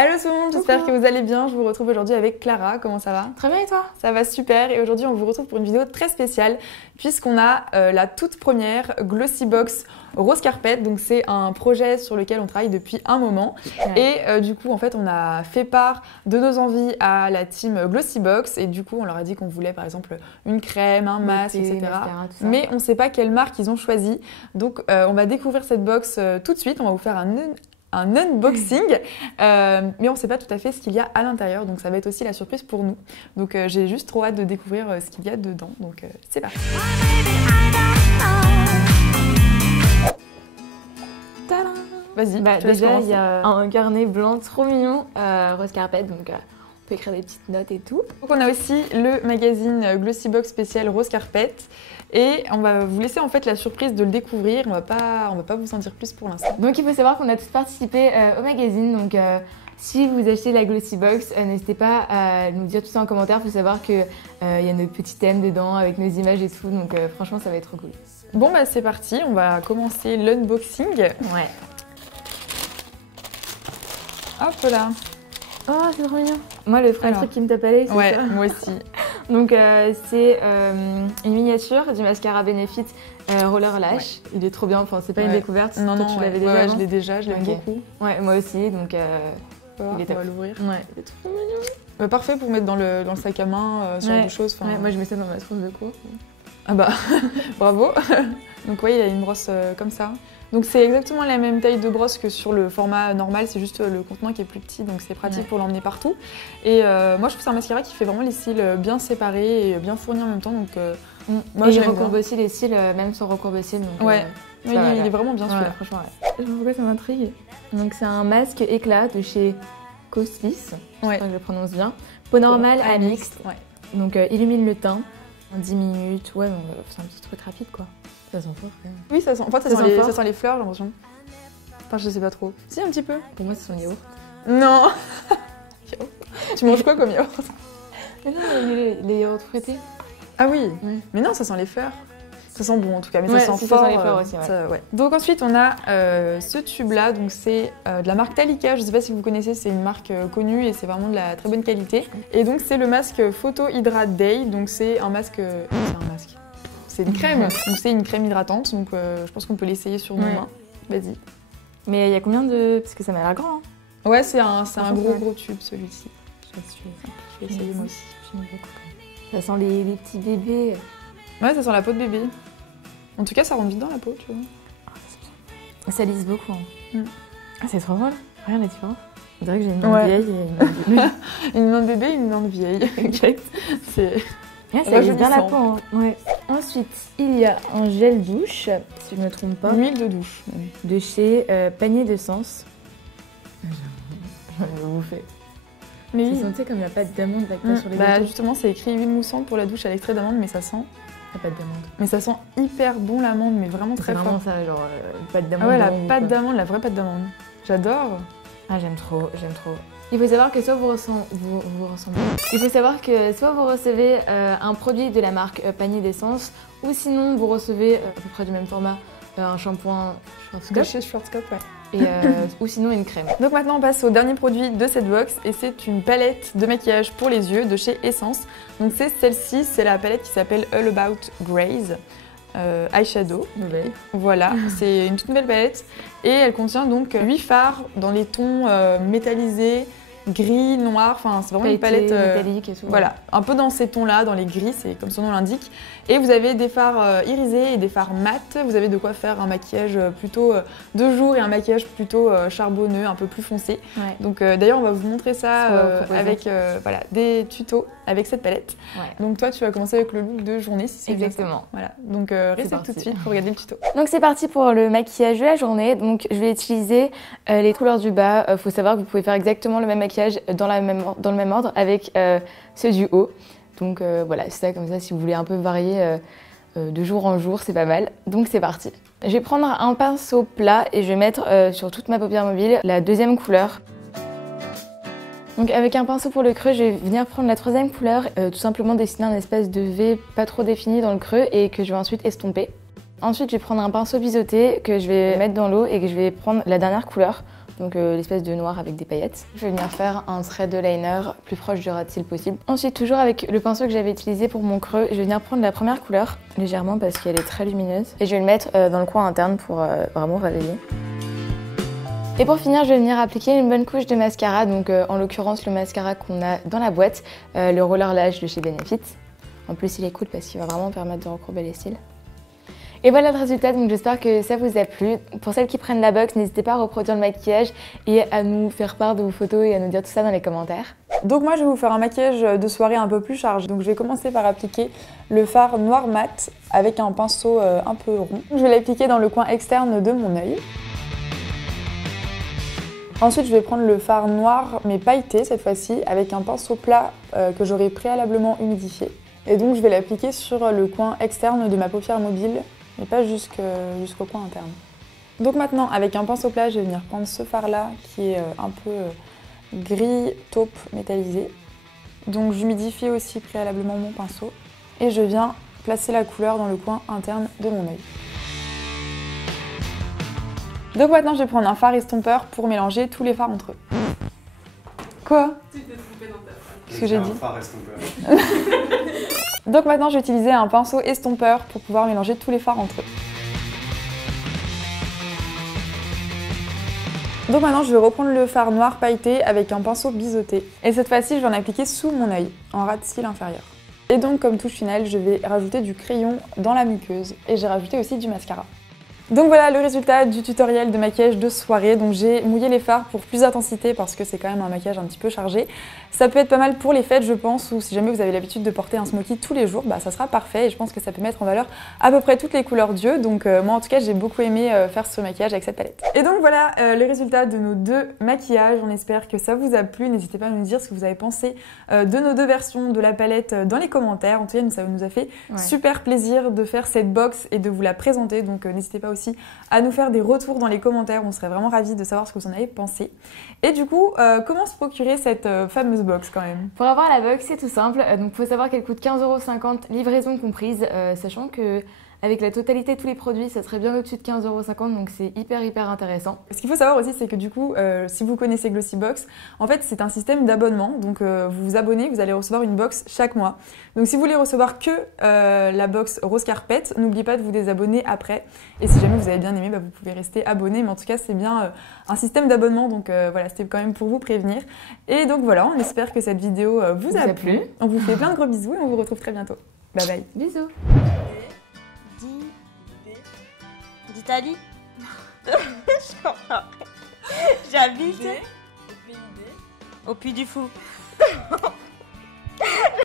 Hello tout le monde, j'espère que vous allez bien. Je vous retrouve aujourd'hui avec Clara. Comment ça va? Très bien et toi? Ça va super et aujourd'hui on vous retrouve pour une vidéo très spéciale puisqu'on a la toute première Glossybox Rose Carpet. Donc c'est un projet sur lequel on travaille depuis un moment et du coup en fait on a fait part de nos envies à la team Glossybox et du coup on leur a dit qu'on voulait par exemple une crème, un masque, etc. Mais on ne sait pas quelle marque ils ont choisi. Donc on va découvrir cette box tout de suite. On va vous faire un unboxing, mais on ne sait pas tout à fait ce qu'il y a à l'intérieur, donc ça va être aussi la surprise pour nous. Donc j'ai juste trop hâte de découvrir ce qu'il y a dedans, donc c'est parti. Vas-y, déjà il y a un carnet blanc trop mignon, Rose Carpet, donc on peut écrire des petites notes et tout. Donc on a aussi le magazine Glossybox spécial Rose Carpet. Et on va vous laisser en fait la surprise de le découvrir, on va pas vous en dire plus pour l'instant. Donc il faut savoir qu'on a tous participé au magazine, donc si vous achetez la Glossybox, n'hésitez pas à nous dire tout ça en commentaire, il faut savoir qu'il y a nos petits thèmes dedans avec nos images et tout, donc franchement ça va être trop cool. Bon bah c'est parti, on va commencer l'unboxing. Ouais. Hop là. Oh c'est trop mignon. Moi le premier truc qui me tape à l'œil c'est ça. Ouais, moi aussi. Donc c'est une miniature du mascara Benefit Roller Lash. Ouais. Il est trop bien, enfin c'est pas une découverte. Non, toi, non, tu l'avais déjà. Je l'ai déjà, je l'aime beaucoup. Ouais, moi aussi, donc il est top. On va l'ouvrir. Ouais, il est trop mignon. Parfait pour mettre dans le sac à main, ce genre de choses. Ouais, moi je mets ça dans ma trousse de cours. Ah bah, bravo. Donc oui, il y a une brosse comme ça. Donc c'est exactement la même taille de brosse que sur le format normal, c'est juste le contenant qui est plus petit, donc c'est pratique pour l'emmener partout. Et moi je trouve que c'est un mascara qui fait vraiment les cils bien séparés et bien fournis en même temps. Donc moi je recourbe aussi les cils, même sans recourbe cils. Donc, ouais, il est vraiment bien celui-là, franchement. Ouais. Je sais pas pourquoi ça m'intrigue. Donc c'est un masque éclat de chez Coslis, j'espère que je le prononce bien. Peau normale à mixte, donc illumine le teint en 10 minutes, ouais, donc c'est un petit truc rapide quoi. Ça sent fort quand même. Oui, ça sent, en fait, ça sent les fleurs, j'ai l'impression. Enfin, je sais pas trop. Si, un petit peu. Pour moi, ça sent yaourt. Non. Tu manges quoi comme yaourt? Mais non, les yaourts fruités. Ah oui, mais non, ça sent les fleurs. Ça sent bon en tout cas, mais ça sent fort. Ça sent les fleurs aussi, Donc ensuite, on a ce tube-là, donc c'est de la marque Talika. Je sais pas si vous connaissez, c'est une marque connue et c'est vraiment de la très bonne qualité. Et donc, c'est le masque Photo Hydrate Day. Donc, c'est un masque... c'est un masque. C'est une crème, donc c'est une crème hydratante, donc je pense qu'on peut l'essayer sur nos mains. Vas-y. Mais il y a combien de... Parce que ça m'a l'air grand. Hein. Ouais, c'est un gros tube celui-ci. Je vais essayer moi aussi. Ça sent les petits bébés. Ouais, ça sent la peau de bébé. En tout cas, ça rentre vite dans la peau, tu vois. Ça lisse beaucoup. Hein. C'est trop drôle. Regarde la différence. On dirait que j'ai une main vieille et une main de bébé. Une main de bébé et une main de vieille. C'est... Ouais, ça lisse bien la peau. Hein. Ouais. Ensuite, il y a un gel douche, si je ne me trompe pas. Une huile de douche. De chez Panier d'Essence. J'en ai bouffé. Mais oui. Ça sent comme la pâte d'amande sur les gâteaux. Justement, c'est écrit huile moussante pour la douche à l'extrait d'amande, mais ça sent... La pâte d'amande. Mais ça sent hyper bon l'amande, mais vraiment très fort. C'est vraiment ça, genre pâte d'amande. Ah ouais, la pâte d'amande, la vraie pâte d'amande. J'adore. Ah, j'aime trop, j'aime trop. Il faut savoir que soit vous ressemblez. Il faut savoir que soit vous recevez un produit de la marque Panier d'Essence, ou sinon vous recevez à peu près du même format un shampoing de chez Schwarzkopf, et, ou sinon une crème. Donc maintenant on passe au dernier produit de cette box et c'est une palette de maquillage pour les yeux de chez Essence. Donc c'est celle-ci, c'est la palette qui s'appelle All About Grace Eyeshadow. Voilà, c'est une toute nouvelle palette et elle contient donc 8 fards dans les tons métallisés, gris, noir, enfin c'est vraiment une palette métallique et tout. Voilà, un peu dans ces tons-là, dans les gris, c'est comme son nom l'indique. Et vous avez des fards irisés et des fards mat. Vous avez de quoi faire un maquillage plutôt de jour et un maquillage plutôt charbonneux, un peu plus foncé. Ouais. Donc d'ailleurs, on va vous montrer ça avec voilà, des tutos avec cette palette. Ouais. Donc toi, tu vas commencer avec le look de journée, si c'est exactement. Voilà. Donc restez tout de suite pour regarder le tuto. Donc c'est parti pour le maquillage de la journée. Donc je vais utiliser les couleurs du bas. Faut savoir que vous pouvez faire exactement le même maquillage dans le même ordre avec ceux du haut. Donc voilà, c'est ça, comme ça, si vous voulez un peu varier de jour en jour, c'est pas mal. Donc c'est parti. Je vais prendre un pinceau plat et je vais mettre sur toute ma paupière mobile la deuxième couleur. Donc avec un pinceau pour le creux, je vais venir prendre la troisième couleur, tout simplement dessiner un espèce de V pas trop défini dans le creux et que je vais ensuite estomper. Ensuite, je vais prendre un pinceau biseauté que je vais mettre dans l'eau et que je vais prendre la dernière couleur donc l'espèce de noir avec des paillettes. Je vais venir faire un trait de liner plus proche du ras de cils possible. Ensuite, toujours avec le pinceau que j'avais utilisé pour mon creux, je vais venir prendre la première couleur, légèrement parce qu'elle est très lumineuse. Et je vais le mettre dans le coin interne pour vraiment réveiller. Et pour finir, je vais venir appliquer une bonne couche de mascara, donc en l'occurrence le mascara qu'on a dans la boîte, le Roller Lash de chez Benefit. En plus il est cool parce qu'il va vraiment permettre de recourber les cils. Et voilà le résultat, donc j'espère que ça vous a plu. Pour celles qui prennent la box, n'hésitez pas à reproduire le maquillage et à nous faire part de vos photos et à nous dire tout ça dans les commentaires. Donc moi je vais vous faire un maquillage de soirée un peu plus chargé. Donc je vais commencer par appliquer le fard noir mat avec un pinceau un peu rond. Je vais l'appliquer dans le coin externe de mon œil. Ensuite, je vais prendre le fard noir, mais pailleté cette fois-ci, avec un pinceau plat que j'aurai préalablement humidifié. Et donc, je vais l'appliquer sur le coin externe de ma paupière mobile, mais pas jusqu'au coin interne. Donc maintenant, avec un pinceau plat, je vais venir prendre ce fard-là, qui est un peu gris taupe métallisé. Donc, j'humidifie aussi préalablement mon pinceau. Et je viens placer la couleur dans le coin interne de mon œil. Donc maintenant, je vais prendre un fard estompeur pour mélanger tous les fards entre eux. Quoi? Tu t'es trompée dans ta phrase. Qu'est-ce que j'ai dit? Un fard estompeur. Donc maintenant, je vais utiliser un pinceau estompeur pour pouvoir mélanger tous les fards entre eux. Donc maintenant, je vais reprendre le fard noir pailleté avec un pinceau biseauté. Et cette fois-ci, je vais en appliquer sous mon œil, en ras de cils inférieur. Et donc, comme touche finale, je vais rajouter du crayon dans la muqueuse. Et j'ai rajouté aussi du mascara. Donc voilà le résultat du tutoriel de maquillage de soirée. Donc j'ai mouillé les fards pour plus d'intensité parce que c'est quand même un maquillage un petit peu chargé. Ça peut être pas mal pour les fêtes je pense, ou si jamais vous avez l'habitude de porter un smoky tous les jours, bah ça sera parfait et je pense que ça peut mettre en valeur à peu près toutes les couleurs d'yeux. Donc moi en tout cas j'ai beaucoup aimé faire ce maquillage avec cette palette. Et donc voilà le résultat de nos deux maquillages. On espère que ça vous a plu. N'hésitez pas à nous dire ce que vous avez pensé de nos deux versions de la palette dans les commentaires. En tout cas ça nous a fait super plaisir de faire cette box et de vous la présenter. Donc n'hésitez pas aussi à nous faire des retours dans les commentaires, on serait vraiment ravis de savoir ce que vous en avez pensé. Et du coup, comment se procurer cette fameuse box quand même? Pour avoir la box, c'est tout simple, donc il faut savoir qu'elle coûte 15,50 €, livraison comprise, sachant que avec la totalité de tous les produits, ça serait bien au-dessus de 15,50 €, donc c'est hyper intéressant. Ce qu'il faut savoir aussi, c'est que du coup, si vous connaissez Glossybox, en fait, c'est un système d'abonnement. Donc, vous vous abonnez, vous allez recevoir une box chaque mois. Donc, si vous voulez recevoir que la box Rose Carpet, n'oubliez pas de vous désabonner après. Et si jamais vous avez bien aimé, bah, vous pouvez rester abonné. Mais en tout cas, c'est bien un système d'abonnement. Donc, voilà, c'était quand même pour vous prévenir. Et donc, voilà, on espère que cette vidéo vous a plu. On vous fait plein de gros bisous et on vous retrouve très bientôt. Bye bye. Bisous. d'Italie. J'habite au Puy du Fou.